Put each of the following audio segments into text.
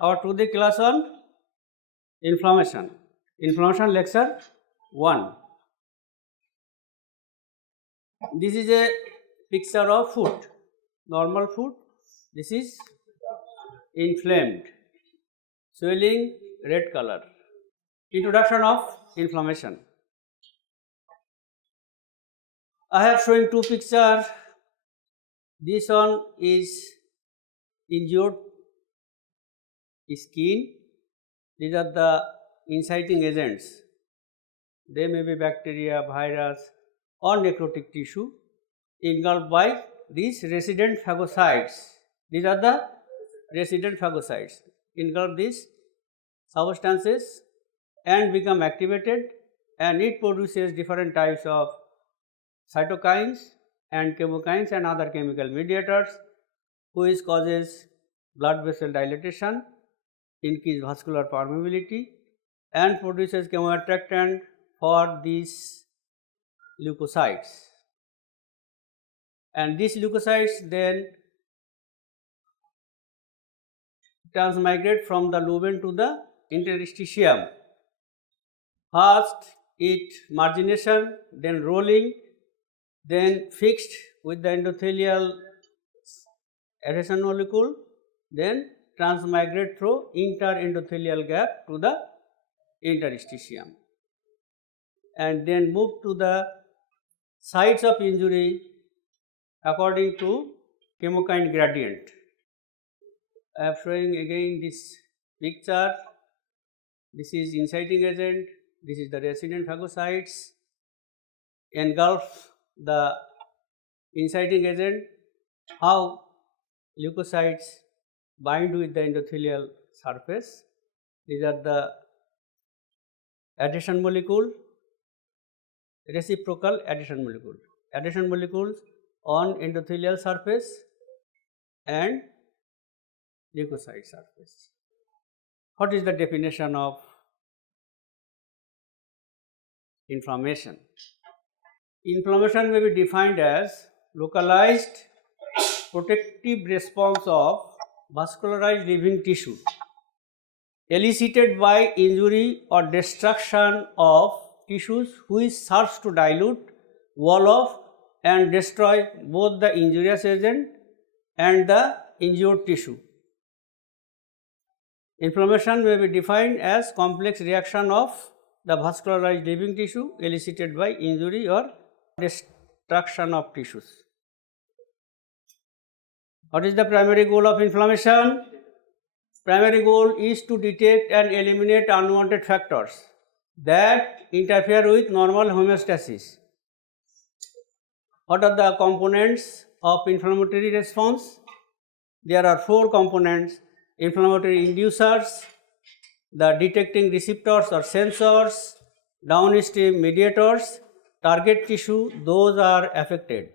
Our today class on inflammation. Inflammation lecture 1. This is a picture of food, normal food. This is inflamed, swelling, red color. Introduction of inflammation. I have shown two pictures. This one is injured skin. These are the inciting agents. They may be bacteria, virus or necrotic tissue engulfed by these resident phagocytes. These are the resident phagocytes. Engulf these substances and become activated, and it produces different types of cytokines and chemokines and other chemical mediators, which causes blood vessel dilatation, increase vascular permeability, and produces chemoattractant for these leukocytes. And these leukocytes then transmigrate from the lumen to the interstitium. First it margination, then rolling, then fixed with the endothelial adhesion molecule, then transmigrate through interendothelial gap to the interstitium, and then move to the sites of injury according to chemokine gradient. I am showing again this picture. This is inciting agent, this is the resident phagocytes, engulf the inciting agent, how leukocytes bind with the endothelial surface. These are the adhesion molecule, reciprocal adhesion molecules on endothelial surface and leukocyte surface. What is the definition of inflammation? Inflammation may be defined as localized protective response of vascularized living tissue elicited by injury or destruction of tissues which serves to dilute, wall off and destroy both the injurious agent and the injured tissue. Inflammation may be defined as complex reaction of the vascularized living tissue elicited by injury or destruction of tissues. What is the primary goal of inflammation? Primary goal is to detect and eliminate unwanted factors that interfere with normal homeostasis. What are the components of inflammatory response? There are 4 components: inflammatory inducers, the detecting receptors or sensors, downstream mediators, target tissue, those are affected.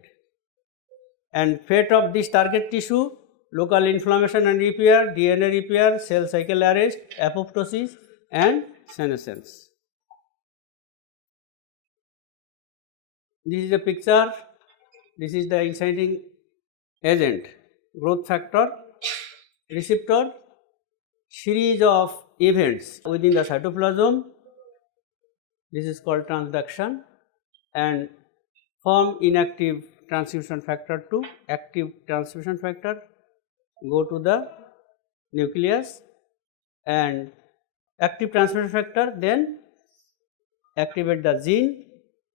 And fate of this target tissue: local inflammation and repair, DNA repair, cell cycle arrest, apoptosis and senescence. This is a picture. This is the inciting agent, growth factor, receptor, series of events within the cytoplasm. This is called transduction, and form inactive transcription factor to active transcription factor, go to the nucleus, and active transcription factor then activate the gene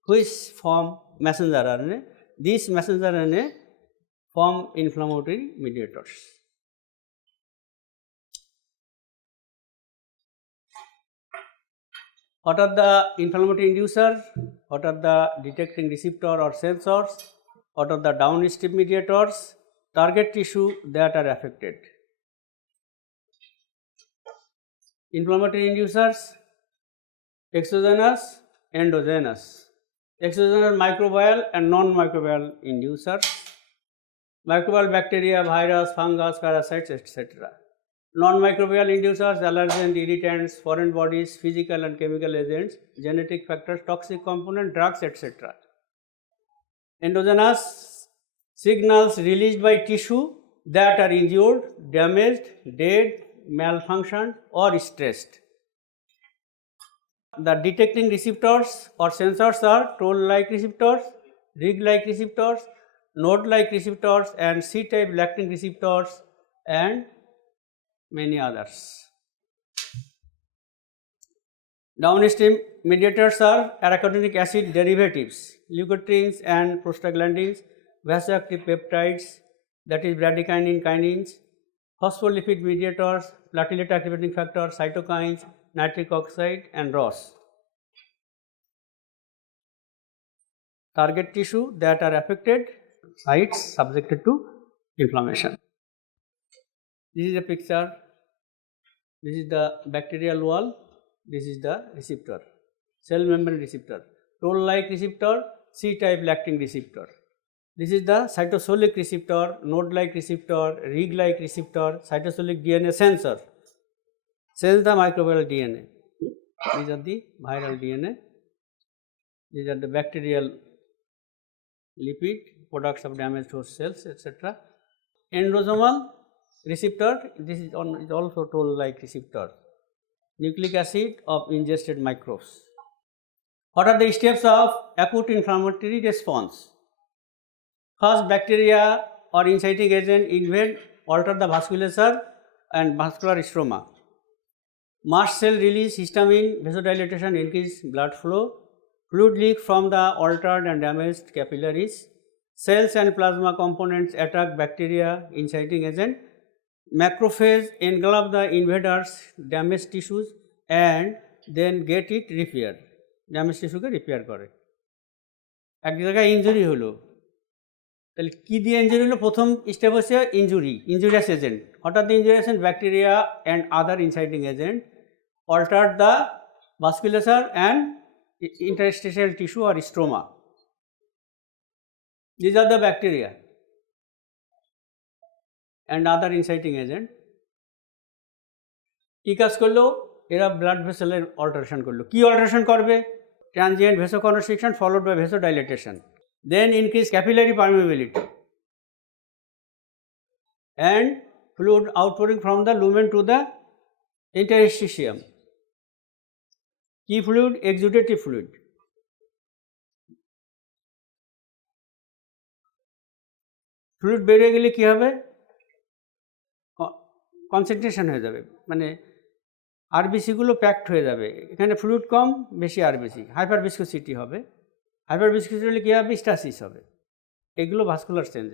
which form messenger RNA. These messenger RNA form inflammatory mediators. What are the inflammatory inducers? What are the detecting receptor or sensors? What are the downstream mediators? Target tissue that are affected. Inflammatory inducers: exogenous, endogenous. Exogenous microbial and non-microbial inducers. Microbial bacteria, virus, fungus, parasites, etc. Non-microbial inducers: allergens, irritants, foreign bodies, physical and chemical agents, genetic factors, toxic component, drugs, etc. Endogenous: signals released by tissue that are injured, damaged, dead, malfunctioned or stressed. The detecting receptors or sensors are toll-like receptors, rig-like receptors, node-like receptors, and C-type lacting receptors, and many others. Downstream mediators are arachidonic acid derivatives, leukotrienes and prostaglandins, vasoactive peptides, that is bradykinin kinins, phospholipid mediators, platelet activating factor, cytokines, nitric oxide, and ROS. Target tissue that are affected, sites subjected to inflammation. This is a picture. This is the bacterial wall. This is the receptor, cell membrane receptor, toll-like receptor, C-type lacting receptor. This is the cytosolic receptor, node-like receptor, rig-like receptor, cytosolic DNA sensor, sense the microbial DNA. These are the viral DNA. These are the bacterial lipid, products of damaged host cells, etc. Endosomal receptor, this is also toll-like receptor. Nucleic acid of ingested microbes. What are the steps of acute inflammatory response? First, bacteria or inciting agent invade, alter the vasculature and vascular stroma. Mast cell release histamine, vasodilatation, increase blood flow, fluid leak from the altered and damaged capillaries. Cells and plasma components attack bacteria, inciting agent. Macrophage engulf the invaders, damaged tissues, and then get it repaired. Damaged tissue के repair करे. एक जगह injury hello. তাহলে কি দিয়ে injury হলো? প্রথম step হচ্ছে injurious agent. What are the injurious agent? Bacteria and other inciting agent altered the vasculature and interstitial tissue or stroma. These are the bacteria and other inciting agent. কি কাজ করলো? এরা ব্লাড ভেসেলের অল্টারেশন করলো। কি alteration করবে? Transient vasoconstriction followed by vasodilatation, then increase capillary permeability and fluid outpouring from the lumen to the interstitium. কি fluid? Exudative fluid. Fluid বেরিয়ে গেলে কি হবে? কনসেন্ট্রেশন হয়ে যাবে, মানে আরবিসিগুলো প্যাকড হয়ে যাবে। এখানে ফ্লুইড কম, বেশি আরবিসি, হাইপার ভিসকোসিটি হবে। হাইপার ভিসকোসিটি হলে কী হবে? স্টাসিস হবে। এগুলো vascular change.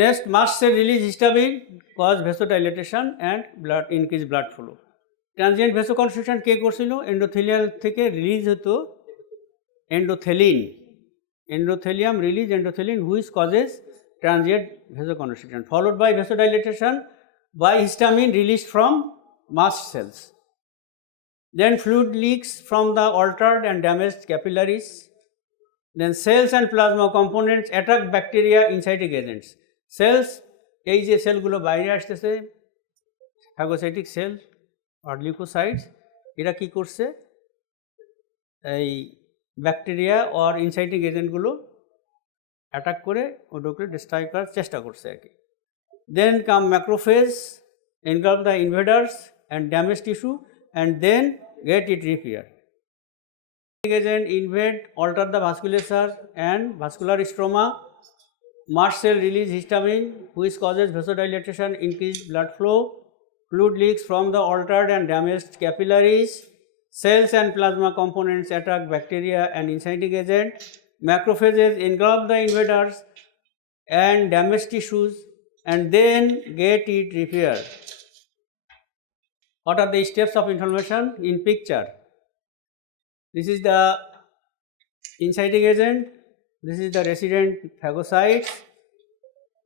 Next, must cell release histamine cause vasodilatation and blood increase blood flow. Transient vasoconstriction কে করছিল? এন্ডোথেলিয়াল থেকে রিলিজ হতো endothelin, endothelium release endothelin which causes transient vasoconstriction followed by vasodilatation by histamine released from mast cells. Then fluid leaks from the altered and damaged capillaries. Then cells and plasma components attack bacteria inciting agents. Cells, এই যে সেলগুলো বাইরে আসতেছে phagocytic sell আর leucocytes, এরা কি করছে? এই bacteria or inciting এজেন্টগুলো অ্যাটাক করে ওটাকে ডিস্ট্রয় করার চেষ্টা করছে আর কি। Then come macrophage, engulf the invaders and damage tissue and then get it repair. Agent invade, alter the vasculature and vascular stroma. Mast cell release histamine which causes vasodilatation, increased blood flow. Fluid leaks from the altered and damaged capillaries. Cells and plasma components attack bacteria and inciting agent. Macrophages engulf the invaders and damaged tissues and then get it repaired. What are the steps of inflammation in picture? This is the inciting agent, this is the resident phagocytes,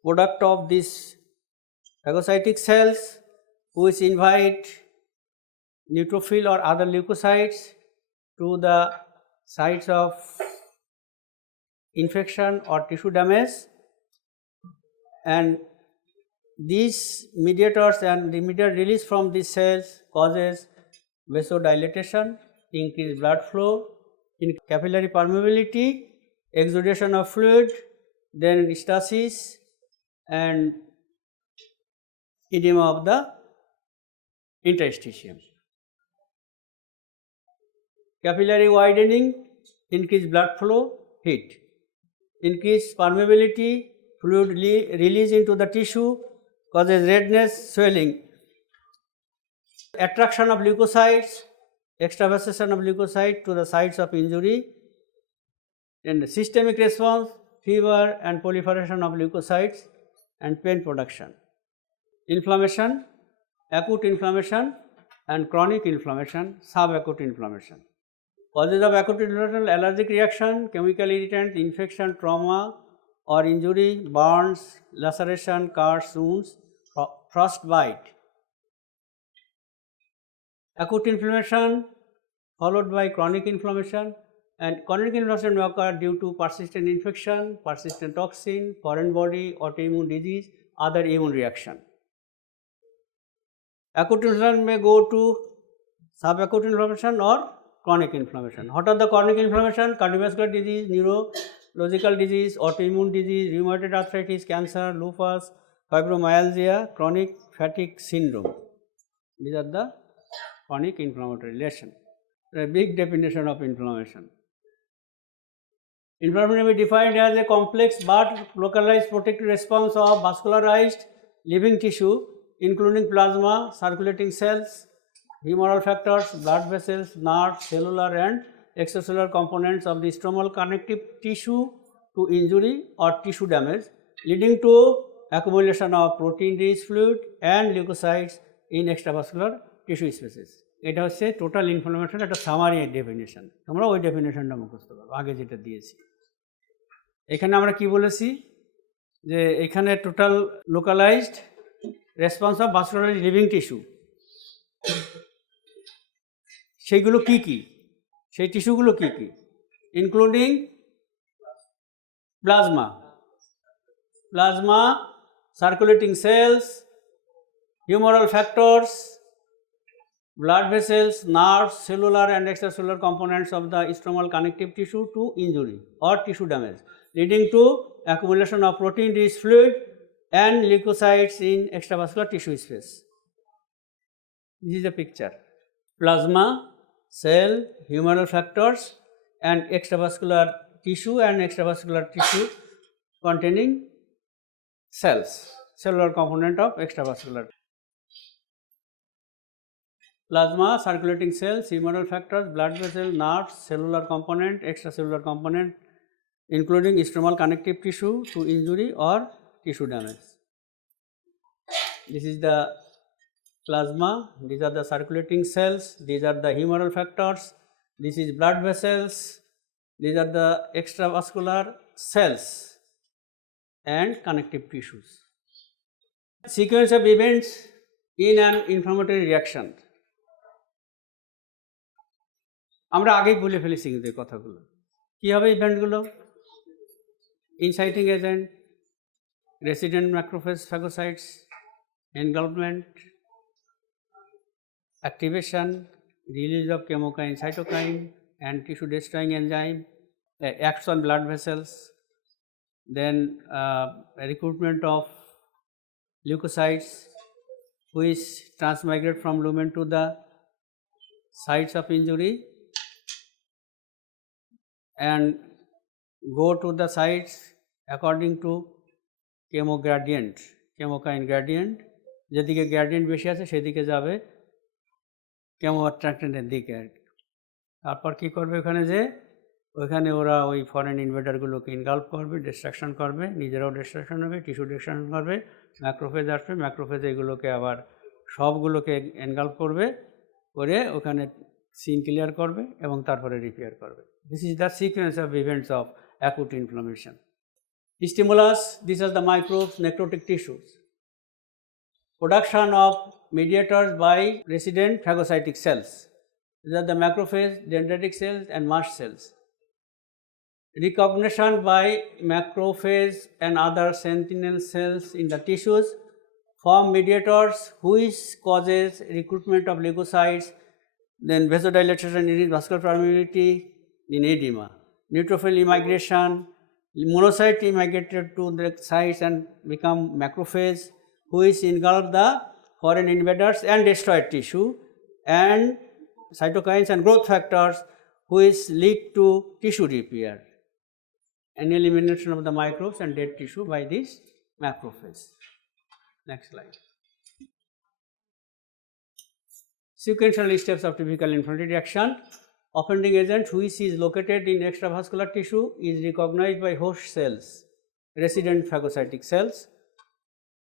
product of these phagocytic cells which invite neutrophil or other leukocytes to the sites of infection or tissue damage, and these mediators and the immediate release from these cells causes vasodilatation, increased blood flow, in capillary permeability, exudation of fluid, then stasis and edema of the interstitium. Capillary widening, increased blood flow, heat. Increased permeability, fluid release into the tissue, causes redness, swelling. Attraction of leukocytes, extravasation of leukocytes to the sites of injury, and systemic response, fever and proliferation of leukocytes and pain production. Inflammation, acute inflammation and chronic inflammation, subacute inflammation. Causes of acute inflammation, allergic reaction, chemical irritant, infection, trauma or injury, burns, laceration, cuts, wounds, frostbite. Acute inflammation followed by chronic inflammation, and chronic inflammation may occur due to persistent infection, persistent toxin, foreign body, autoimmune disease, other immune reaction. Acute inflammation may go to subacute inflammation or chronic inflammation. What are the chronic inflammation? Cardiovascular disease, neurological disease, autoimmune disease, rheumatoid arthritis, cancer, lupus, fibromyalgia, chronic fatigue syndrome. These are the chronic inflammatory lesion. A big definition of inflammation. Inflammation may be defined as a complex but localized protective response of vascularized living tissue, including plasma, circulating cells, humoral factors, blood vessels, nerves, cellular and extracellular components of the stromal connective tissue to injury or tissue damage, leading to accumulation of protein-rich fluid and leukocytes in extravascular tissue spaces. এটা হচ্ছে total inflammation একটা summary definition, তোমরা ওই ডেফিনেশনটা মুখস্থ করো আগে যেটা দিয়েছি। এখানে আমরা কি বলেছি যে এখানে total localised response of vascular living tissue, সেইগুলো কি কি, সেই টিস্যুগুলো কি কি, including plasma, circulating cells, humoral factors, blood vessels, nerves, cellular and extracellular components of the stromal connective tissue to injury or tissue damage, leading to accumulation of protein-rich fluid and leukocytes in extravascular tissue space. This is a picture. Plasma, cell, humoral factors and extravascular tissue containing cells, cellular component of extravascular. Plasma, circulating cells, humoral factors, blood vessel, nerves, cellular component, extracellular component, including stromal connective tissue to injury or tissue damage. This is the plasma, these are the circulating cells, these are the humoral factors, this is blood vessels, these are the extravascular cells and connective tissues. Sequence of events in an inflammatory reaction. আমরা আগেই বলে ফেলেছি কিন্তু এই কথাগুলো কী হবে ইভেন্টগুলো, inciting agent, resident macrophage phagocytes, engulfment, activation, release of chemokine, cytokine and tissue destroying enzyme, acts on blood vessels, then recruitment of leukocytes which transmigrate from lumen to the sites of injury and go to the sites according to chemokine gradient, যেদিকে gradient বেশি আছে সেদিকে যাবে chemo অ্যাট্রাক্টেন্টের দিকে। তারপর কী করবে ওখানে, যে ওইখানে ওরা ওই ফরেন ইনভেডারগুলোকে ইনগাল্ফ করবে, ডিস্ট্রাকশন করবে, নিজেরাও ডিস্ট্রাকশন হবে, টিস্যু ডিস্ট্রাকশন করবে, ম্যাক্রোফেজ আসবে, ম্যাক্রোফেজ এগুলোকে আবার সবগুলোকে এনগাল্ফ করবে, করে ওখানে সিন ক্লিয়ার করবে এবং তারপরে রিপেয়ার করবে। This is the sequence of events of acute inflammation. Stimulus, these are the microbes, necrotic tissues. Production of mediators by resident phagocytic cells. These are the macrophage, dendritic cells and mast cells. Recognition by macrophage and other sentinel cells in the tissues form mediators which causes recruitment of leukocytes, then vasodilation, increased vascular permeability in edema. Neutrophil immigration, monocyte immigrated to the sites and become macrophage which engulf the foreign invaders and destroy tissue, and cytokines and growth factors which lead to tissue repair and elimination of the microbes and dead tissue by these macrophages. Next slide. Sequential steps of typical inflammatory reaction. Offending agent which is located in extravascular tissue is recognized by host cells, resident phagocytic cells.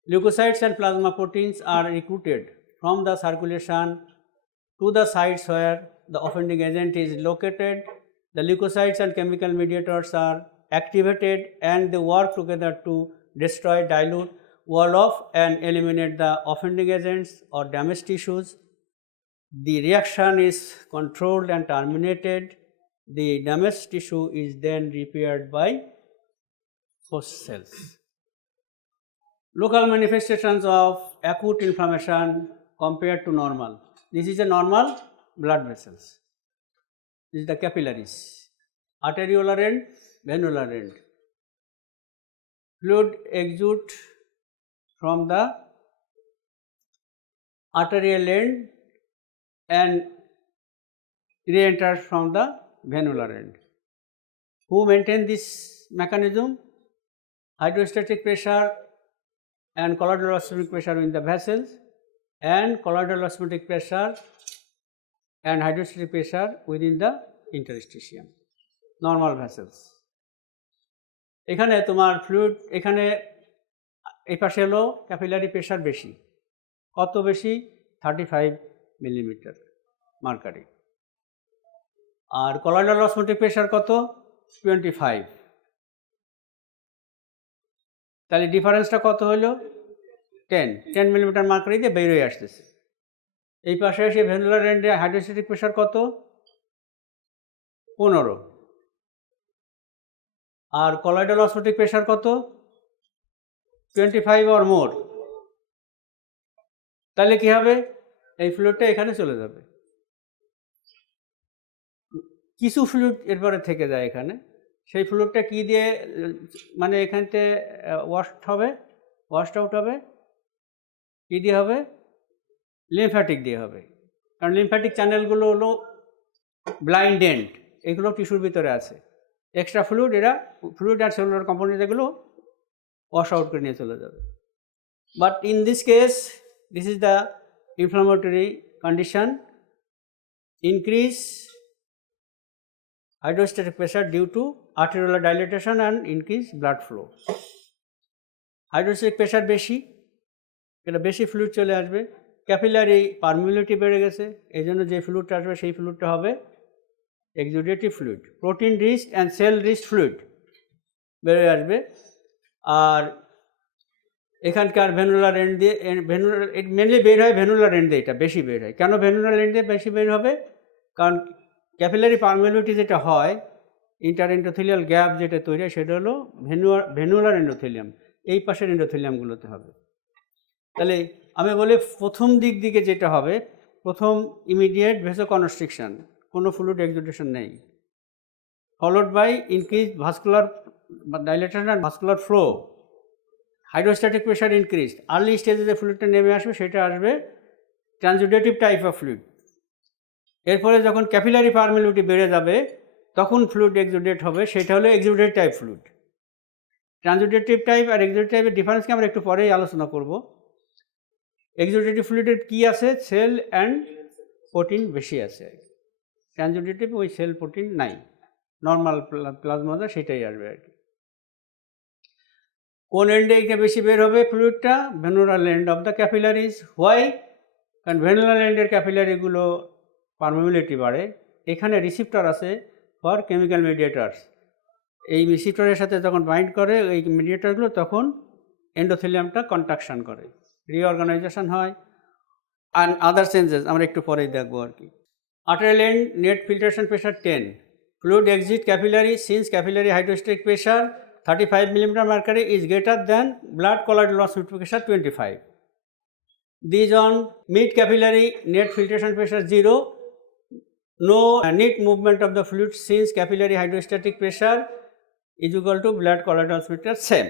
Leukocytes and plasma proteins are recruited from the circulation to the sites where the offending agent is located. The leukocytes and chemical mediators are activated and they work together to destroy, dilute, wall off and eliminate the offending agents or damaged tissues. The reaction is controlled and terminated. The damaged tissue is then repaired by host cells. Local manifestations of acute inflammation compared to normal. This is a normal blood vessels. This is the capillaries, arteriolar end, venular end. Fluid exudes from the arterial end and re-enters from the venular end. Who maintain this mechanism? Hydrostatic pressure and colloidal osmotic pressure in the vessels, and colloidal osmotic pressure and hydrostatic pressure within the interstitium, normal vessels. এখানে তোমার fluid এখানে এই পাশে হলো capillary pressure বেশি, কত বেশি? 35 millimetre mercury. আর colloidal osmotic pressure কত? 25। তাহলে ডিফারেন্সটা কত হলো? 10 মিলিমিটার মার্কারি দিয়ে বের হয়ে আসতেছে। এই পাশে এসে ভেনুলার এন্ডে হাইড্রোস্ট্যাটিক প্রেশার কত? 15। আর কলয়েডাল অসমোটিক প্রেশার কত? 25 অর মোর। তাহলে কি হবে? এই ফ্লুইডটা এখানে চলে যাবে। কিছু ফ্লুইড এরপরে থেকে যায় এখানে, সেই ফ্লুইডটা কি দিয়ে মানে এখানতে ওয়াশড আউট হবে? কি দিয়ে হবে? লিম্ফ্যাটিক দিয়ে হবে। কারণ লিম্ফ্যাটিক চ্যানেলগুলো হলো ব্লাইন্ড এন্ড, এগুলো টিস্যুর ভিতরে আছে। এক্সট্রা ফ্লুইড এরা ফ্লুইড আর সেলুলার কম্পোনেন্ট এগুলো ওয়াশ আউট করে নিয়ে চলে যাবে। But in this case this is the inflammatory condition, increase hydrostatic pressure due to arteriolar dilatation and increase blood flow. Hydrostatic pressure বেশি, এটা বেশি ফ্লুইড চলে আসবে, ক্যাপিলারি পারমিবিলিটি বেড়ে গেছে, এই জন্য যে ফ্লুইডটা আসবে সেই ফ্লুইডটা হবে exudative fluid, protein riched and cell riched fluid বেড়ে আসবে। আর এখানকার ভেনুলার এন্ড দিয়ে মেনলি বের হয় ভেনুলার এন্ড দিয়ে, এটা বেশি বের হয়। কেন ভেনুলার এন্ড দিয়ে বেশি বের হবে? কারণ ক্যাপিলারি পারমিবিলিটি যেটা হয়, ইন্টার এন্ডোথেলিয়াল গ্যাপ যেটা তৈরি হয় সেটা হলো ভেনুলার এন্ডোথেলিয়াম, এই পাশের এন্ডোথেলিয়ামগুলোতে হবে। তাহলে আমি বলি প্রথম দিকে যেটা হবে, প্রথম ইমিডিয়েট ভেসোকনস্ট্রিকশন, কোনো ফ্লুইড এক্সুডেশন নেই, followed by increase vascular dilatation and vascular flow, hydrostatic pressure increased. Early স্টেজে যে ফ্লুইডটা নেমে আসবে সেটা আসবে ট্রানজুডেটিভ টাইপ অফ ফ্লুইড। এরপরে যখন ক্যাপিলারি পারমিবিলিটি বেড়ে যাবে তখন ফ্লুইড এক্সুডেট হবে, সেটা হলো এক্সুডেট টাইপ ফ্লুইড। ট্রানজুডেটিভ টাইপ আর এক্সুডেট টাইপের ডিফারেন্সকে আমরা একটু পরেই আলোচনা করব। এক্সুডেটিভ ফ্লুইডের কী আছে? সেল অ্যান্ড প্রোটিন বেশি আছে, ট্রানজুডেটিভ ওই সেল প্রোটিন নাই, নর্মাল প্লাজমা সেটাই আসবে আর কি। কোন এন্ডে এটা বেশি বের হবে ফ্লুইডটা? Venular end of the capillaries. Why? কারণ ভেনুলার এন্ডের ক্যাপিলারিগুলো পারমিবিলিটি বাড়ে, এখানে রিসিপ্টর আছে ফর কেমিক্যাল মিডিয়েটার্স, এই রিসিপ্টরের সাথে যখন বাইন্ড করে এই মিডিয়েটারগুলো তখন এন্ডোথেলিয়ামটা কন্ট্রাকশন করে, রিঅর্গানাইজেশন হয় অ্যান্ড আদার চেঞ্জেস আমরা একটু পরেই দেখবো আর কি। Arterial end net filtration pressure 10, fluid exit capillary since capillary hydrostatic pressure 35 millimeter mercury is greater than blood colloidal osmotic pressure 25. These on mid capillary net filtration pressure 0, no net movement of the fluid since capillary hydrostatic pressure is equal to blood colloidal osmotic pressure same.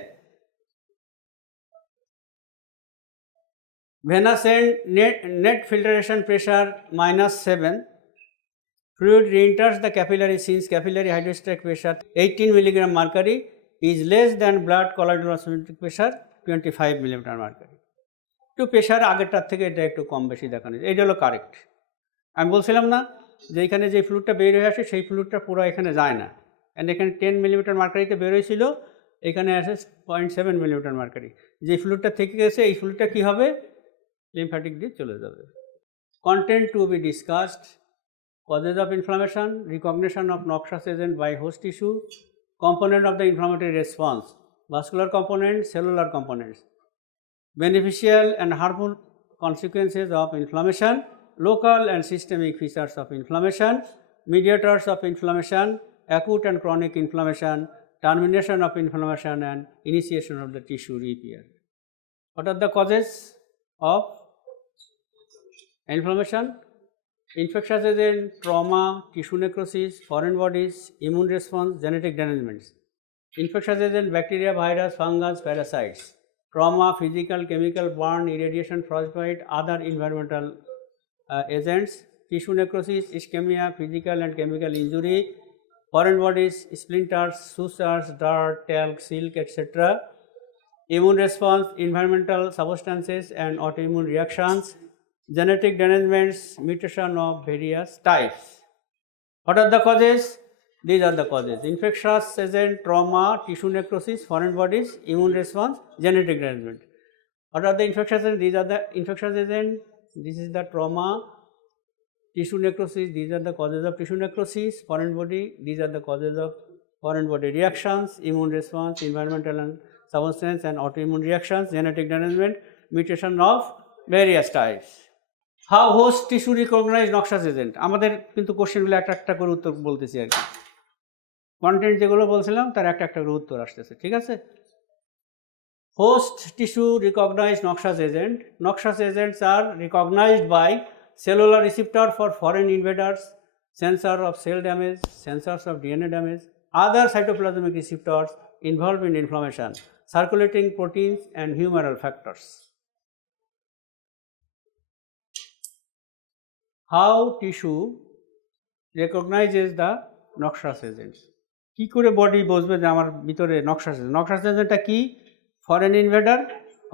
Venous end net filtration pressure -7. Fluid re-enters the capillary since capillary hydrostatic pressure 18 mg mercury is less than blood colloidal osmotic pressure 25 mm mercury. একটু pressure আগেরটার থেকে এটা একটু কম বেশি দেখানো, এইটা হলো correct. আমি বলছিলাম না যে এখানে যে ফ্লুইডটা বের হয়ে আসে সেই ফ্লুইডটা পুরো এখানে যায় না, অ্যান্ড এখানে 10 মিলিমিটার মার্কারিতে বের হয়েছিল, এখানে আসে 0.7 মিলিমিটার মার্কারি। যে ফ্লুইডটা থেকে গেছে এই ফ্লুইডটা কী হবে, লিম্ফ্যাটিক দিয়ে চলে যাবে। Content two B discussed: causes of inflammation, recognition of noxious agent by host tissue, component of the inflammatory response, vascular component, cellular components, beneficial and harmful consequences of inflammation, local and systemic features of inflammation, mediators of inflammation, acute and chronic inflammation, termination of inflammation and initiation of the tissue repair. What are the causes of inflammation? Infectious agent, trauma, tissue necrosis, foreign bodies, immune response, genetic derangements. Infectious agent, bacteria, virus, fungus, parasites. Trauma, physical, chemical, burn, irradiation, frostbite, other environmental agents. Tissue necrosis, ischemia, physical and chemical injury, foreign bodies, splinters, sutures, dirt, talc, silk, etc. Immune response, environmental substances and autoimmune reactions. Genetic derangements, mutation of various types. What are the causes? These are the causes: infectious agent, trauma, tissue necrosis, foreign bodies, immune response, genetic derangement. What are the infectious agents? These are the infectious agent. This is the trauma, tissue necrosis. These are the causes of tissue necrosis. Foreign body. These are the causes of foreign body reactions. Immune response, environmental and substance and autoimmune reactions. Genetic derangement, mutation of various types. How host tissue recognize noxious agent? আমাদের কিন্তু কোশ্চেনগুলো একটা একটা করে উত্তর বলতেছি আর কি, content যেগুলো বলছিলাম তার একটা একটা করে উত্তর আসতেছে, ঠিক আছে? Host tissue recognize noxious agent. Noxious agents are recognized by cellular receptor for foreign invaders, sensor of cell damage, sensors of DNA damage, other cytoplasmic receptors involved in inflammation, circulating proteins and humoral factors. How tissue recognizes the noxious agents? কি করে body বুঝবে যে আমার ভিতরে noxious agent? noxious agentটা কি? Foreign ইনভেডার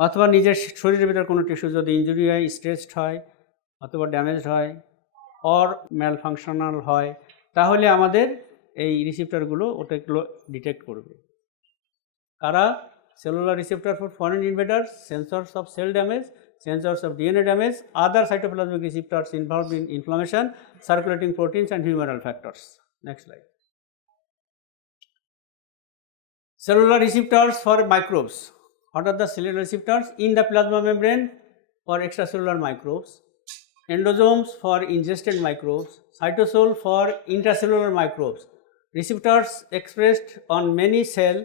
অথবা নিজের শরীরের ভিতরে কোনো টিস্যু যদি ইনজুরি হয়, স্ট্রেসড হয় অথবা ড্যামেজড হয় অর ম্যালফাংশনাল হয়, তাহলে আমাদের এই রিসেপ্টরগুলো ওটাগুলো ডিটেক্ট করবে। কারা? Cellular receptor for foreign invaders, sensors of cell damage, sensors of DNA damage, other cytoplasmic receptors involved in inflammation, circulating proteins and humoral factors. Next slide. Cellular receptors for microbes. What are the cellular receptors? In the plasma membrane for extracellular microbes, endosomes for ingested microbes, cytosol for intracellular microbes. Receptors expressed on many cell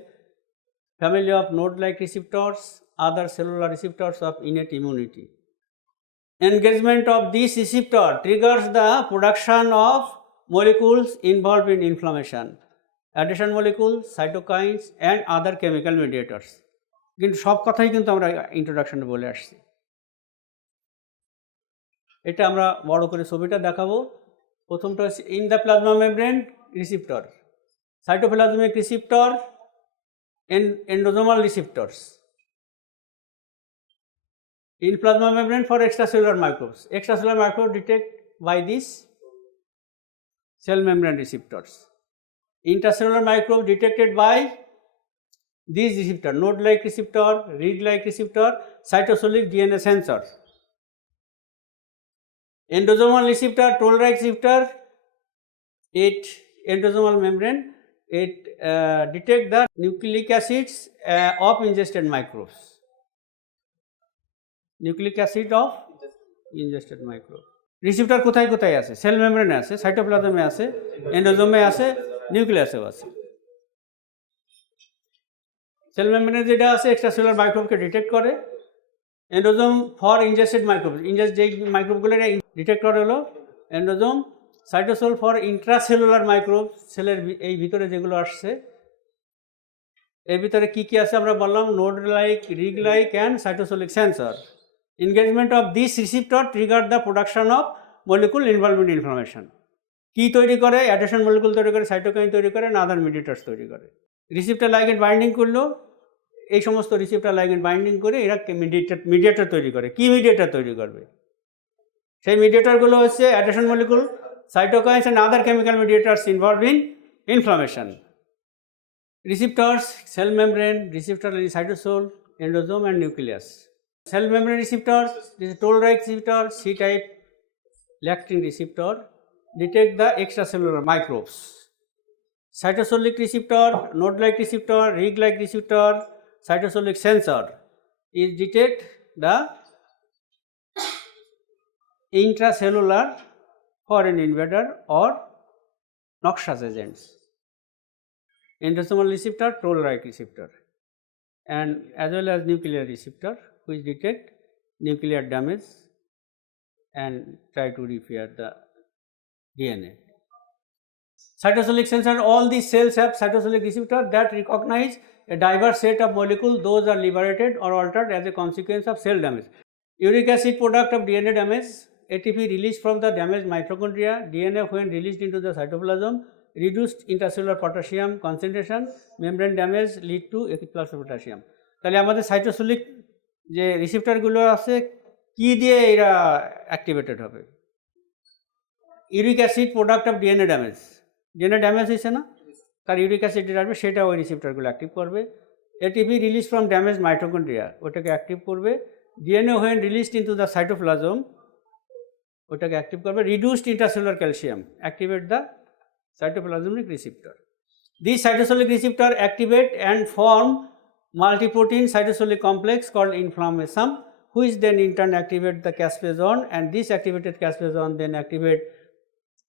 family of node-like receptors, other cellular receptors of innate immunity. Engagement of this receptor triggers the production of molecules involved in inflammation, adhesion molecules, cytokines and other chemical mediators. কিন্তু সব কথাই কিন্তু আমরা ইন্ট্রোডাকশনে বলে আসছি। এটা আমরা বড় করে ছবিটা দেখাবো। প্রথমটা হচ্ছে in the plasma membrane receptor, cytoplasmic receptor, endosomal receptors. In plasma membrane for extracellular microbes. Extracellular microbes detect by these cell membrane receptors. Intracellular microbe detected by these receptor, node-like receptor, reed-like receptor, cytosolic DNA sensor. Endosomal receptor, toll-like receptor, it endosomal membrane, it detect the nucleic acids of ingested microbes. Nucleic acid of ingested microbes. Receptor কোথায় কোথায় আছে? Sell মেমব্রেনে আছে, সাইটোপ্লাজমে আছে, এন্ডোজোমে আছে, নিউক্লিয়াসেও আছে। Sell মেমব্রেনে যেটা আছে এক্সট্রাসেলুলার মাইক্রোবকে ডিটেক্ট করে, এন্ডোজোম ফর ইনজেস্টেড মাইক্রোব, যেই মাইক্রোবগুলো ডিটেক্ট করে হলো এন্ডোজোম, সাইটোসোল ফর ইন্ট্রাসেলুলার মাইক্রোব, সেলের এই ভিতরে যেগুলো আসছে, এর ভিতরে কী কী আছে আমরা বললাম, NOD like, RIG like and cytosolic sensor. engagement of this receptor trigger the production of molecule involved in inflammation. কি তৈরি করে? অ্যাডহেশন মলিকুল তৈরি করে, সাইটোকাইন তৈরি করে, না আদার মিডিয়েটার্স তৈরি করে। রিসেপ্টর লাইগেন্ড বাইন্ডিং করলো, এই সমস্ত রিসেপ্টর লাইগেন্ড বাইন্ডিং করে এরা মিডিয়েটার তৈরি করে। কি মিডিয়েটার তৈরি করবে? সেই মিডিয়েটারগুলো হচ্ছে adhesion molecule, cytokines and other chemical mediators involved in inflammation. Receptors, cell membrane, receptor in cytosol, endosome and nucleus. Cell membrane receptors, this is toll-like receptor, C-type lectin receptor, detect the extracellular microbes. Cytosolic receptor, node-like receptor, rig-like receptor, cytosolic sensor is detect the intracellular foreign invader or noxious agents. Endosomal receptor, toll-like receptor, and as well as nuclear receptor which detect nuclear damage and try to repair the DNA. Cytosolic sensor, all these cells have cytosolic receptor that recognize a diverse set of molecules. Those are liberated or altered as a consequence of cell damage. Uric acid product of DNA damage, ATP released from the damaged mitochondria, DNA when released into the cytoplasm, reduced intracellular potassium concentration, membrane damage lead to plus potassium. তাহলে আমাদের cytosolic যে রিসেপ্টরগুলো আছে কি দিয়ে এরা activated হবে? Uric acid product of DNA damage হয়েছে না, তার ইউরিক অ্যাসিড যেটা আসবে সেটা ওই রিসেপ্টরগুলো অ্যাক্টিভ করবে। ATP release from damage mitochondria ওটাকে অ্যাক্টিভ করবে। DNA when released into the cytoplasm ওটাকে অ্যাক্টিভ করবে। Reduced intracellular calcium activate the cytoplasmic receptor. These cytosolic receptor activate and form multiprotein cytosolic complex called inflammasome, which then in turn activate the caspase-1, and this activated caspase-1 then activate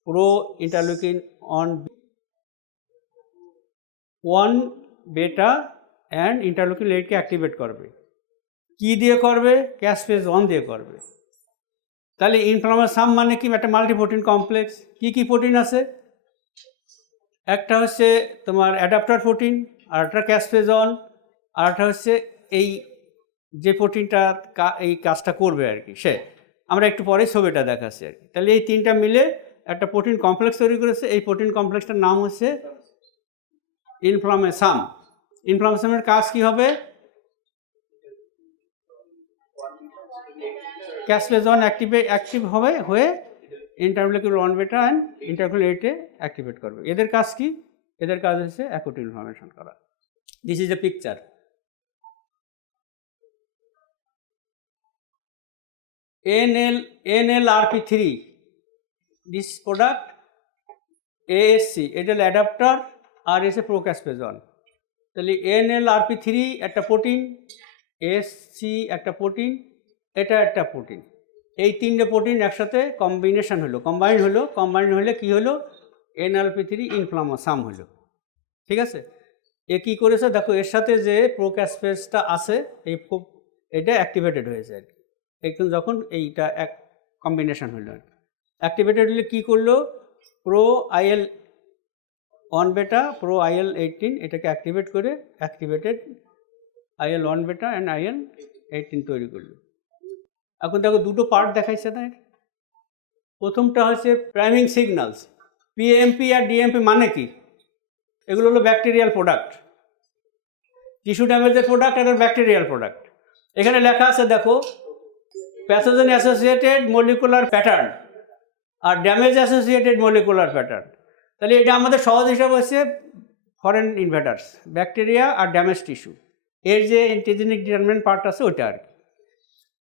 pro-interleukin on 1 beta and interleukin 8 K activate করবে। কি দিয়ে করবে? caspase-1 দিয়ে করবে। তাহলে inflammasome মানে কি? একটা মাল্টিপ্রোটিন কমপ্লেক্স। কি কি প্রোটিন আছে? একটা হচ্ছে তোমার অ্যাডাপ্টার প্রোটিন, আর একটা ক্যাসপেজন, আর একটা হচ্ছে এই যে প্রোটিনটা এই কাজটা করবে আর কি, সে আমরা একটু পরে ছবিটা দেখাচ্ছি আর কি। তাহলে এই তিনটা মিলে একটা প্রোটিন কমপ্লেক্স তৈরি করেছে। এই প্রোটিন কমপ্লেক্সটার নাম হচ্ছে ইনফ্লামেসাম। ইনফ্লামেসামের কাজ কি হবে? ক্যাসপেজন অ্যাক্টিভ হবে হয়ে ইন্টারলিউকিন 1 বেটা অ্যান্ড ইন্টারলিউকিন 8 এ অ্যাক্টিভেট করবে। এদের কাজ কি? এদের কাজ হচ্ছে অ্যাকুট ইনফ্লামেশন করা। This is a picture. NLRP3 this product ASC এটা হল অ্যাডাপ্টার আর এসে প্রোক্যাসপেজন। তাহলে NLRP3 একটা প্রোটিন, ASC একটা প্রোটিন, এটা একটা প্রোটিন। এই তিনটে প্রোটিন একসাথে কম্বাইন হলে কি হলো? NLRP3 ইনফ্লামাসাম হলো। ঠিক আছে, এ কী করেছে দেখো, এর সাথে যে প্রোক্যাসপেসটা আছে এটা অ্যাক্টিভেটেড হয়েছে আর কি। একটু যখন এইটা এক কম্বিনেশন হলো অ্যাক্টিভেটেড হলে কী করলো? প্রো IL-1 বেটা, প্রো IL-18 এটাকে অ্যাক্টিভেট করে অ্যাক্টিভেটেড IL-1 বেটা অ্যান্ড IL-18 তৈরি করলো। এখন দেখো দুটো পার্ট দেখাইছে না। প্রথমটা হচ্ছে প্রাইমিং সিগন্যালস। PAMP আর DMP মানে কি? এগুলো হলো ব্যাকটেরিয়াল প্রোডাক্ট, টিস্যু ড্যামেজের প্রোডাক্ট আর ব্যাকটেরিয়াল প্রোডাক্ট। এখানে লেখা আছে দেখো, প্যাথোজেন অ্যাসোসিয়েটেড মলিকুলার প্যাটার্ন আর ড্যামেজ অ্যাসোসিয়েটেড মলিকুলার প্যাটার্ন। তাহলে এটা আমাদের সহজ হিসাব হচ্ছে ফরেন ইনভেডার্স, ব্যাকটেরিয়া আর ড্যামেজ টিস্যু। এর যে ইন্টিজেনিক ডিটারমিনেন্ট পার্ট আছে ওইটা আর কি।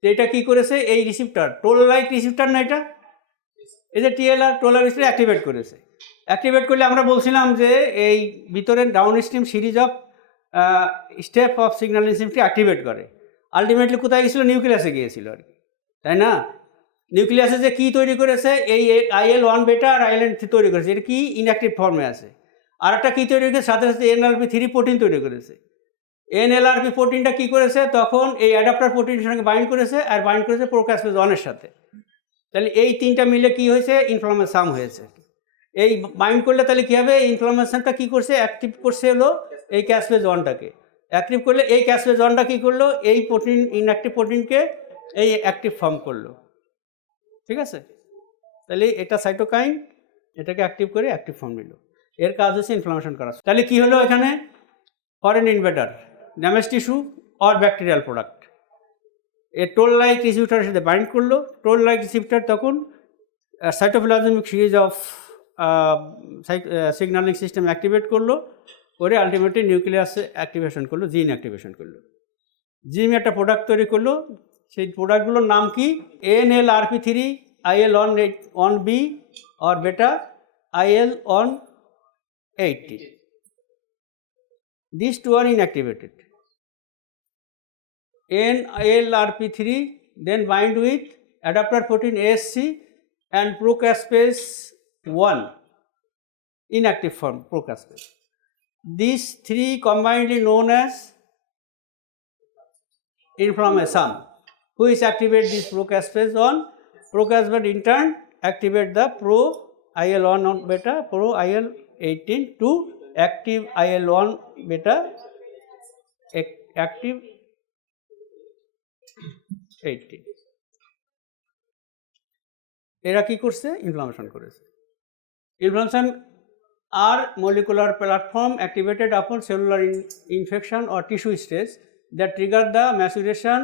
তো এটা কী করেছে? এই রিসিপ্টার, টোল-লাইক রিসিপ্টার না এটা, এই যে TLR টোলার রিসিপ্টার অ্যাক্টিভেট করেছে। অ্যাক্টিভেট করলে আমরা বলছিলাম যে এই ভিতরের down stream series of step of signalling সিস্টেমটি অ্যাক্টিভেট করে। আলটিমেটলি কোথায় গিয়েছিল? নিউক্লিয়াসে গিয়েছিল আর কি, তাই না? নিউক্লিয়াসে যে কী তৈরি করেছে? এই IL-1 বেটা আর IL-3 তৈরি করেছে। এটা কি? ইনঅ্যাক্টিভ ফর্মে আছে। আর একটা কী তৈরি করেছে? সাথে সাথে NLRP3 প্রোটিন তৈরি করেছে। NLRP প্রোটিনটা কী করেছে? তখন এই অ্যাডাপ্টার প্রোটিনের সঙ্গে বাইন্ড করেছে আর বাইন্ড করেছে প্রোক্যাসপেজনের সাথে। তাহলে এই তিনটা মিলে কি হয়েছে? ইনফ্লামেসাম হয়েছে। এই বাইন্ড করলে তাহলে কী হবে? ইনফ্লামেশনটা কী করছে? অ্যাক্টিভ করছে হলো এই ক্যাসপেজ 1টাকে। অ্যাক্টিভ করলে এই ক্যাসপেজ 1টা কী করলো? এই প্রোটিন ইনঅ্যাক্টিভ প্রোটিনকে এই অ্যাক্টিভ ফর্ম করলো, ঠিক আছে। তাহলে এটা সাইটোকাইন, এটাকে অ্যাক্টিভ করে অ্যাক্টিভ ফর্ম নিল, এর কাজ হচ্ছে ইনফ্লামেশন করা। তাহলে কি হলো এখানে, foreign invader, damage tissue or bacterial product, a toll like রিসিপ্টরের সাথে বাইন্ড করলো। টোল লাইক রিসিপ্টর তখন cytoplasmic series of signaling system activate করলো, করে আলটিমেটলি নিউক্লিয়াস অ্যাক্টিভেশন করলো, জিন অ্যাক্টিভেশন করলো। জিন একটা প্রোডাক্ট তৈরি করলো, সেই প্রোডাক্টগুলোর নাম কি, NLRP3 IL-1B or beta IL-180. These two are inactivated. NLRP3 then bind with adapter protein ASC and procaspase 1, inactive form procaspase. These three combinedly known as inflammation, which activate this procaspase 1. Procaspase in turn activate the pro IL-1 beta, pro IL-18 to active IL-1 beta, active 18. এরা কি করছে, inflammation করেছে। Inflammation R molecular platform activated upon cellular infection or tissue stress that trigger the maturation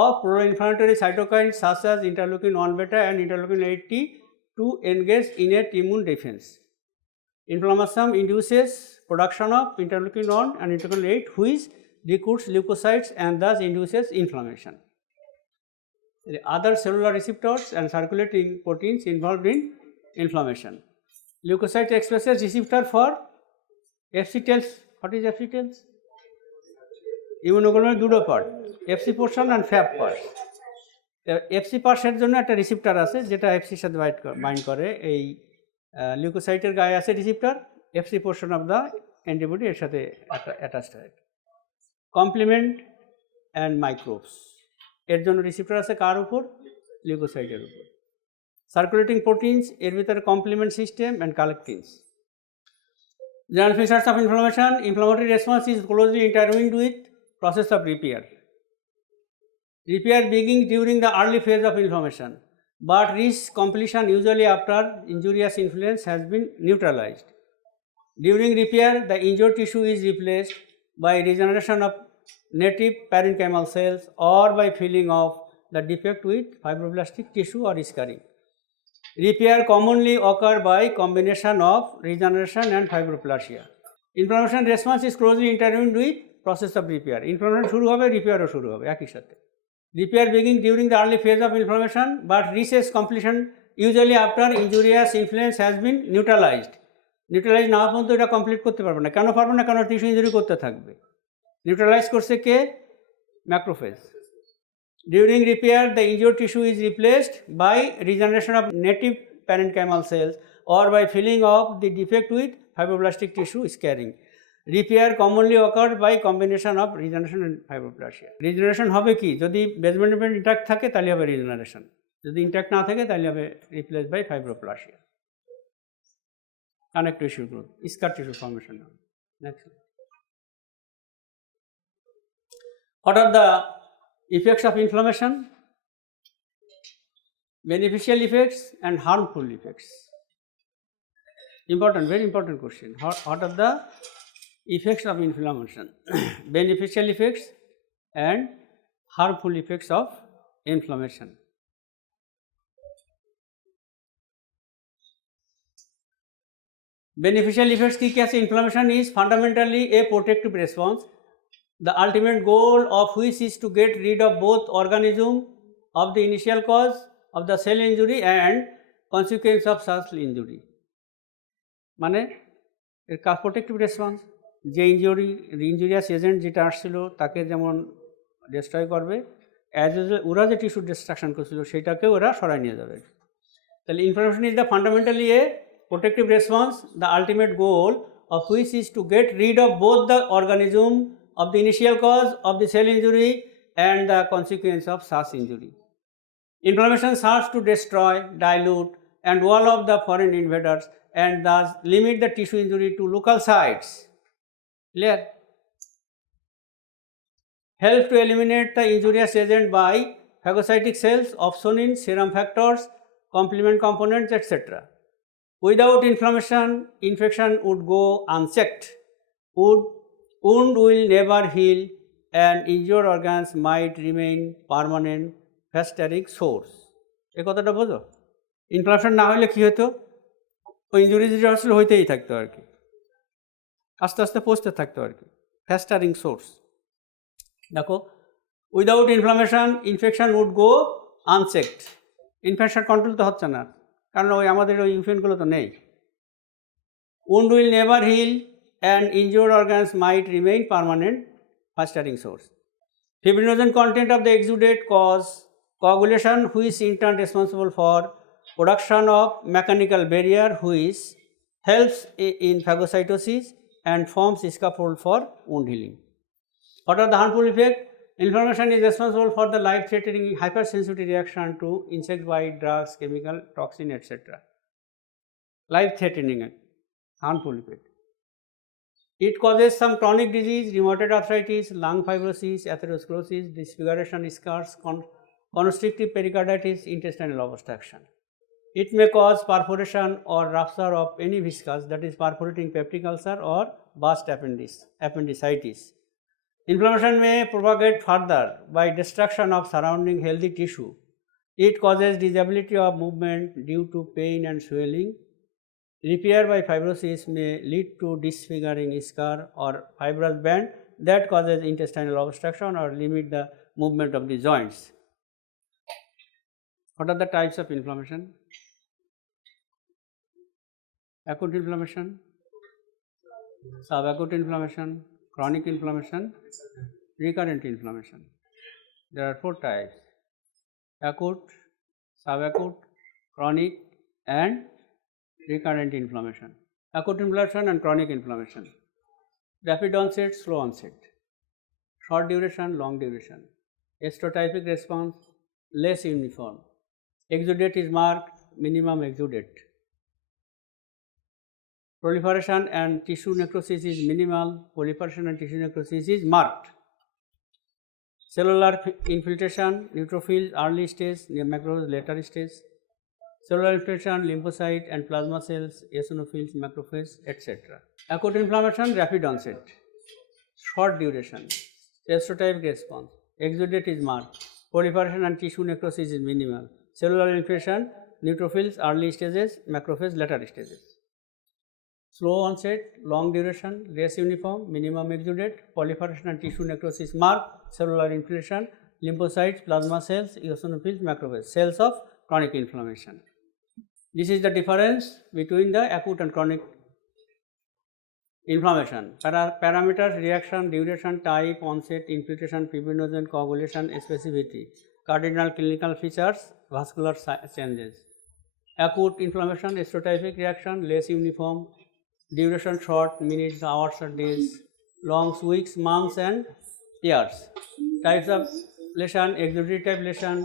of pro-inflammatory cytokines such as interleukin-1 beta and interleukin-80 to engage innate immune defense. Inflammation induces production of interleukin-1 and interleukin-8, which recruits leukocytes and thus induces inflammation. The other cellular receptors and circulating proteins involved in inflammation. Leukocyte expresses receptor for FC cells. What is FC cells? Immunoglobulin দুটো part, FC portion and fab part. FC পার্টের জন্য একটা receptor আছে যেটা এফসির সাথে bind করে, এই লিউকোসাইটের গায়ে আছে receptor, FC portion of the antibody এর সাথে অ্যাটাচড হয়। কমপ্লিমেন্ট অ্যান্ড মাইক্রোবস, এর জন্য রিসিপ্টার আছে কার উপর, লিউকোসাইটের উপর। সার্কুলেটিং প্রোটিনস, এর ভিতরে complement system and collectins. General features of inflammation. Inflammatory response is closely intertwined with process of repair. Repair begins during the early phase of inflammation, but reaches completion usually after injurious influence has been neutralized. During repair, the injured tissue is replaced by regeneration of native parenchymal cells or by filling of the defect with fibroblastic tissue or scarring. Repair commonly occur by combination of regeneration and fibroplasia. Inflammation response is closely intertwined with process of repair. Inflammation শুরু হবে, রিপেয়ারও শুরু হবে একই সাথে। Repair begins during the early phase of inflammation but reaches completion usually after injurious influence has been neutralized. Neutralise না হওয়া পর্যন্ত এটা কমপ্লিট করতে পারবে না। কেন পারবে না? কারণ টিস্যু ইনজুরি করতে থাকবে। নিউট্রালাইজ করছে কে? Macrophage. During repair, the injured tissue is replaced by regeneration of native parenchymal cells or by filling of the defect with fibroblastic tissue scarring. Repair commonly occurs by combination of regeneration and fibroplasia. Regeneration হবে কি? যদি basement membrane intact থাকে তাহলে হবে regeneration, যদি intact না থাকে তাহলে হবে replace by fibroplasia. Connective tissue growth, scar tissue formation হবে। Next, what are the effects of inflammation? Beneficial effects and harmful effects. Important, very important question. What are the effects of inflammation? Beneficial effects and harmful effects of inflammation. Beneficial effects কি কি আছে? Inflammation is fundamentally a protective response, the ultimate goal of which is to get rid of both organism of the initial cause of the cell injury and consequence of such injury. মানে এর কাজ protective response, যে injurious agent যেটা আসছিল তাকে যেমন destroy করবে, as usual ওরা যে টিস্যু ডিস্ট্রাকশন করছিল সেটাকেও ওরা সরাই নিয়ে যাবে। তাহলে inflammation is the fundamentally A protective response, the ultimate goal of which is to get rid of both the organism of the initial cause of the cell injury and the consequence of such injury. Inflammation serves to destroy, dilute and wall off the foreign invaders and thus limit the tissue injury to local sites. Clear? Help to eliminate the injurious agent by phagocytic cells, opsonins, serum factors, complement components, etc. Without inflammation, infection would go unchecked. Wound will never heal and injured organs might remain permanent festering sores. এই কথাটা বোঝো? Inflammation না হলে কি হতো? ওই injuries আসলে হইতেই থাকতো আর কি, আস্তে আস্তে পৌঁছতে থাকতো আর কি, ফেস্টারিং সোর্স। দেখো, without inflammation infection would go unchecked. Infection control তো হচ্ছে না, কারণ ওই আমাদের ওই ইনফেকশনগুলো তো নেই। wound will never heal and injured organs might remain permanent festering source. Fibrinogen content of the exudate cause coagulation, which in turn responsible for production of mechanical barrier which helps in phagocytosis and forms scaffold for wound healing. What are the harmful effects? Inflammation is responsible for the life-threatening hypersensitivity reaction to insect bite, drugs, chemical, toxin, etc. Life-threatening, harmful effect. It causes some chronic disease, rheumatoid arthritis, lung fibrosis, atherosclerosis, disfiguration, scars, constrictive pericarditis, intestinal obstruction. It may cause perforation or rupture of any viscous, that is perforating peptic ulcer or burst appendicitis. Inflammation may propagate further by destruction of surrounding healthy tissue. It causes disability of movement due to pain and swelling. Repair by fibrosis may lead to disfiguring scar or fibrous band that causes intestinal obstruction or limit the movement of the joints. What are the types of inflammation? Acute inflammation, subacute inflammation, chronic inflammation, recurrent inflammation. There are 4 types: acute, subacute, chronic and recurrent inflammation. Acute inflammation and chronic inflammation. Rapid onset, slow onset. Short duration, long duration. Extratypic response, less uniform. Exudate is marked, minimum exudate. Proliferation and tissue necrosis is minimal, proliferation and tissue necrosis is marked. Cellular infiltration, neutrophils early stage, macrophages later stage. Cellular infiltration, lymphocyte and plasma cells, eosinophils, macrophages, etc. Acute inflammation, rapid onset. Short duration, extratypic response. Exudate is marked, proliferation and tissue necrosis is minimal. Cellular infiltration, neutrophils early stages, macrophages later stages. Slow onset, long duration, less uniform, minimum exudate, proliferation and tissue necrosis marked, cellular infiltration, lymphocytes, plasma cells, eosinophils, macrophages, cells of chronic inflammation. This is the difference between the acute and chronic inflammation. Parameters: reaction, duration, type, onset, infiltration, fibrinogen, coagulation, specificity. Cardinal clinical features: vascular changes. Acute inflammation, extratypic reaction, less uniform, duration short, minutes, hours or days, long, weeks, months and years. Types of lesion: exudative lesion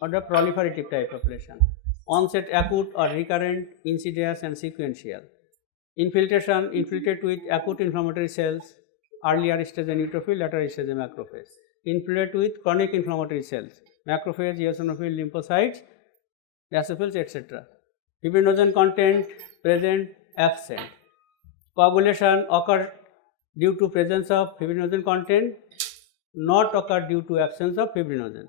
or the proliferative type of lesion. Onset: acute or recurrent, insidious and sequential. Infiltration: infiltrate with acute inflammatory cells, earlier stage neutrophil, later stage macrophage. Infiltrate with chronic inflammatory cells, macrophage, eosinophil, lymphocytes, basophils, etc. Fibrinogen content present, absent. Coagulation occur due to presence of fibrinogen content, not occur due to absence of fibrinogen.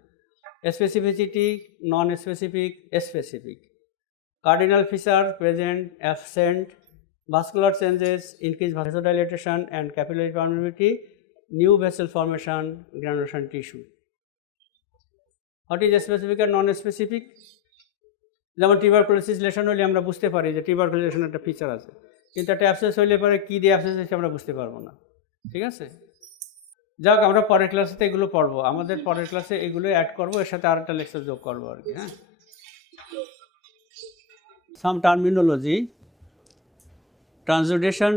Specificity: non-specific, specific. Cardinal feature: present, absent. Vascular changes: increased vasodilatation and capillary permeability, new vessel formation, granulation tissue. What is specific and non-specific? যেমন tuberculosis lesson হলে আমরা বুঝতে পারি যে tuberculosis একটা feature আছে, কিন্তু একটা অ্যাবসেস হইলে পরে কী দিয়ে অ্যাবসেস হচ্ছে আমরা বুঝতে পারবো না। ঠিক আছে, যাক আমরা পরের ক্লাসে এগুলো পড়বো, আমাদের পরের ক্লাসে এগুলো অ্যাড করবো, এর সাথে আরেকটা লেকচার যোগ করবো আর কি। হ্যাঁ, সাম terminology: ট্রান্সুডেশন,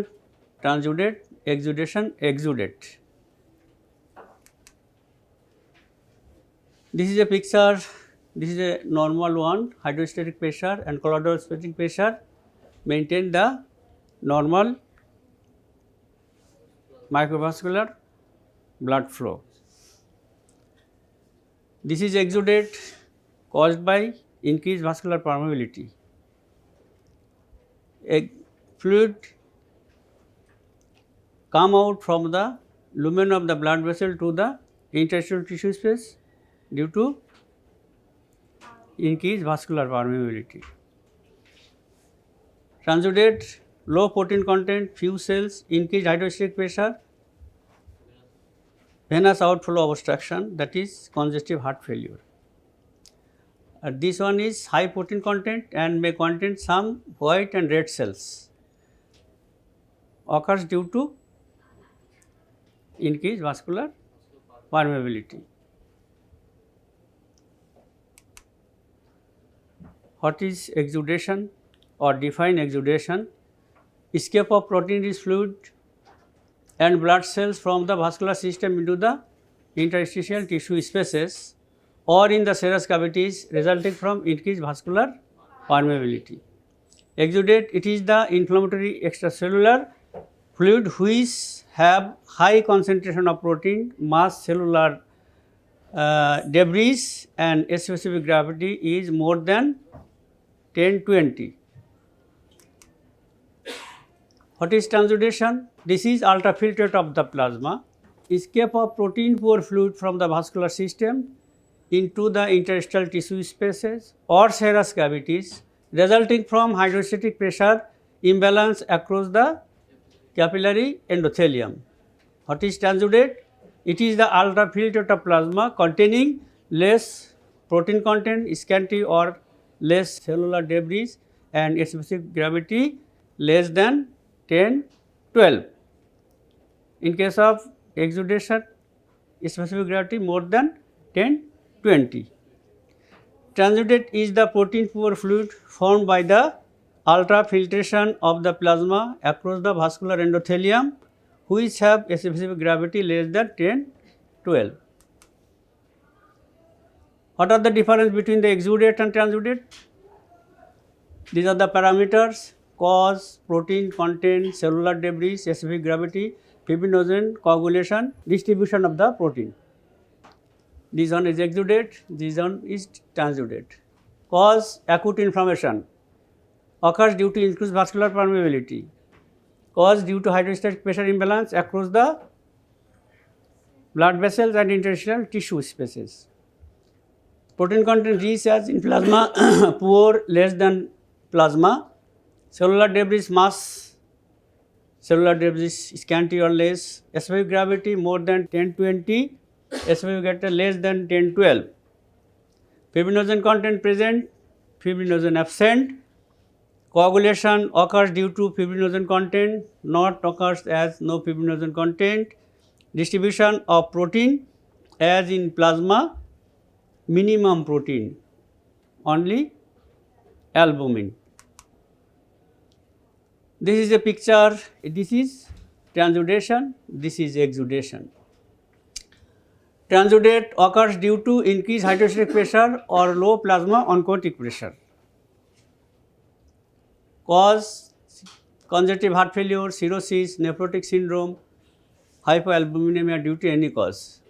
ট্রান্সুডেট, exudation, exudate. This is a picture, this is a normal one, hydrostatic pressure and colloidal-spatic pressure maintain the normal microvascular blood flow. This is exudate caused by increased vascular permeability. A fluid come out from the lumen of the blood vessel to the interstitial tissue space due to increased vascular permeability. Transudate, low protein content, few cells, increased hydrostatic pressure, venous outflow obstruction, that is congestive heart failure. This one is high protein content and may contain some white and red cells, occurs due to increased vascular permeability. What is exudation or define exudation? Escape of protein-rich fluid and blood cells from the vascular system into the interstitial tissue spaces or in the serous cavities resulting from increased vascular permeability. Exudate, it is the inflammatory extracellular fluid which have high concentration of protein, mass, cellular debris and specific gravity is more than 10-20. What is transudation? This is ultrafiltrate of the plasma, escape of protein poor fluid from the vascular system into the interstitial tissue spaces or serous cavities resulting from hydrostatic pressure imbalance across the capillary endothelium. What is transudate? It is the ultrafiltrate of plasma containing less protein content, scanty or less cellular debris and specific gravity less than 10-12. In case of exudation, specific gravity more than 10-20. Transudate is the protein poor fluid formed by the ultrafiltration of the plasma across the vascular endothelium which have a specific gravity less than 10-12. What are the difference between the exudate and transudate? These are the parameters: cause, protein content, cellular debris, specific gravity, fibrinogen, coagulation, distribution of the protein. This one is exudate, this one is transudate. Cause: acute inflammation, occurs due to increased vascular permeability. Cause: due to hydrostatic pressure imbalance across the blood vessels and interstitial tissue spaces. Protein content rich as in plasma, poor less than plasma. Cellular debris mass, cellular debris scanty or less. Specific gravity more than 10-20, specific gravity less than 10-12. Fibrinogen content present, fibrinogen absent. Coagulation occurs due to fibrinogen content, not occurs as no fibrinogen content. Distribution of protein as in plasma, minimum protein, only albumin. This is a picture, this is transudation, this is exudation. Transudate occurs due to increased hydrostatic pressure or low plasma oncotic pressure. Cause: congestive heart failure, cirrhosis, nephrotic syndrome, hypoalbuminemia due to any cause.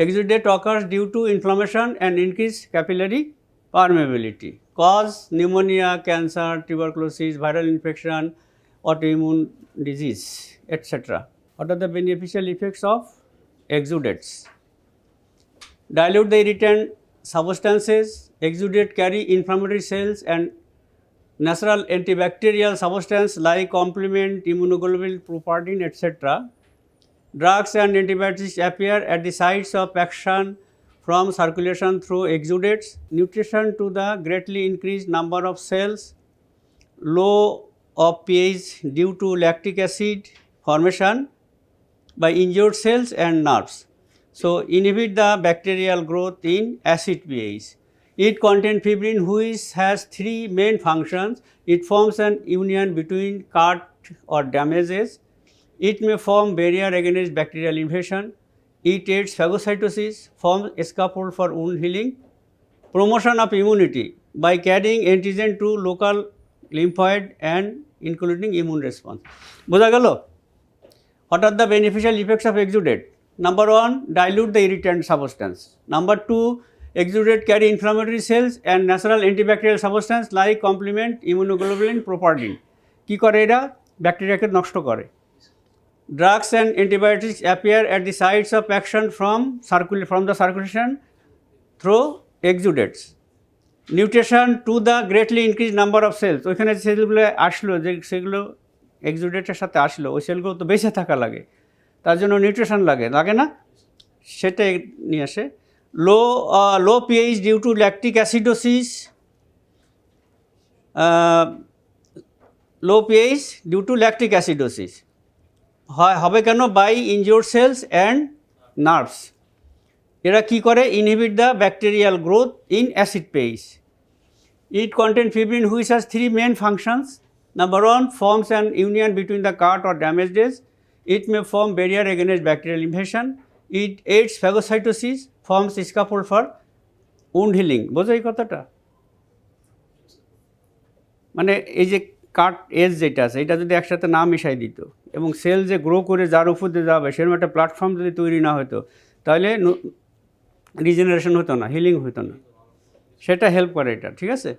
Exudate occurs due to inflammation and increased capillary permeability. Cause: pneumonia, cancer, tuberculosis, viral infection, autoimmune disease, etc. What are the beneficial effects of exudates? Dilute the irritant substances. Exudate carry inflammatory cells and natural antibacterial substance like complement, immunoglobulin, propertin, etc. Drugs and antibiotics appear at the sites of action from circulation through exudates. Nutrition to the greatly increased number of cells, low of pH due to lactic acid formation by injured cells and nerves. So, inhibit the bacterial growth in acid pH. It contains fibrin which has three main functions. It forms an union between cut or damages. It may form barrier against bacterial invasion. It aids phagocytosis, forms a scaffold for wound healing. Promotion of immunity by carrying antigen to local lymphoid and including immune response. Bujha gelo? What are the beneficial effects of exudate? Number 1, dilute the irritant substance. Number 2, exudate carry inflammatory cells and natural antibacterial substance like complement, immunoglobulin, properdin. কি করে এরা ব্যাকটেরিয়াকে নষ্ট করে। Drugs and antibiotics appear at the sites of action from the circulation through exudates. Nutrition to the greatly increased number of cells. ওইখানে যে সেলগুলো আসলো, যে সেগুলো এক্সুডেটের সাথে আসলো, ওই সেলগুলো তো বেঁচে থাকা লাগে, তার জন্য নিউট্রিশন লাগে না, সেটা নিয়ে আসে। Low pH due to lactic acidosis, low pH due to lactic acidosis হবে কেন? By injured cells and nerves. এরা কী করে? Inhibit the bacterial growth in acid pH. It contains fibrin which has 3 main functions. Number 1, forms an union between the cut or damaged edge. It may form barrier against bacterial invasion. It aids phagocytosis, forms scaffold for wound healing. বোঝো এই কথাটা? মানে এই যে কাট age যেটা আছে, এটা যদি একসাথে না মিশাই দিত এবং সেল যে গ্রো করে যার উপর দিয়ে যাবে সেরকম একটা প্ল্যাটফর্ম যদি তৈরি না হতো, তাহলে রিজেনারেশন হতো না, হিলিং হতো না। সেটা হেল্প করে এটা, ঠিক আছে।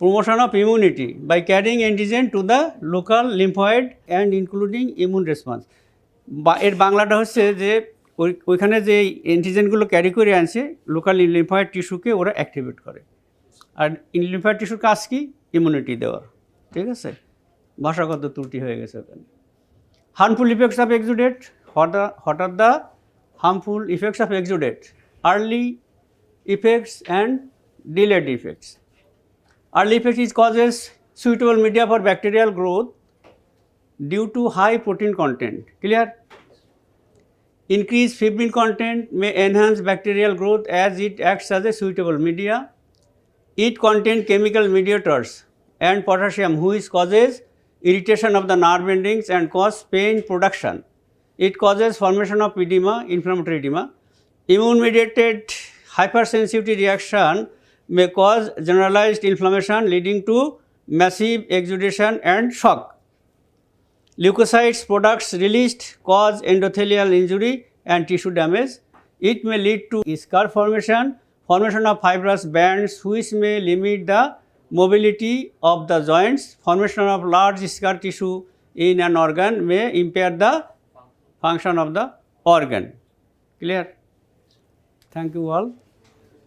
Promotion of immunity by carrying antigen to the local lymphoid and including immune response. এর বাংলাটা হচ্ছে যে ওইখানে যে অ্যান্টিজেনগুলো ক্যারি করে আনছে লোকাল লিম্ফয়েড টিস্যুকে ওরা অ্যাক্টিভেট করে। আর লিম্ফয়েড টিস্যুর কাজ কি? ইমিউনিটি দেওয়া, ঠিক আছে। ভাষাগত ত্রুটি হয়ে গেছে ওখানে। Harmful effects of exudate. What are the harmful effects of exudate? Early effects and delayed effects. Early effect is causes suitable media for bacterial growth due to high protein content. Clear? Increased fibrin content may enhance bacterial growth as it acts as a suitable media. It contains chemical mediators and potassium which causes irritation of the nerve endings and cause pain production. It causes formation of edema, inflammatory edema. Immune mediated hypersensitivity reaction may cause generalized inflammation leading to massive exudation and shock. Leukocytes products released cause endothelial injury and tissue damage. It may lead to scar formation of fibrous bands which may limit the mobility of the joints. Formation of large scar tissue in an organ may impair the function of the organ. Clear? Thank you all.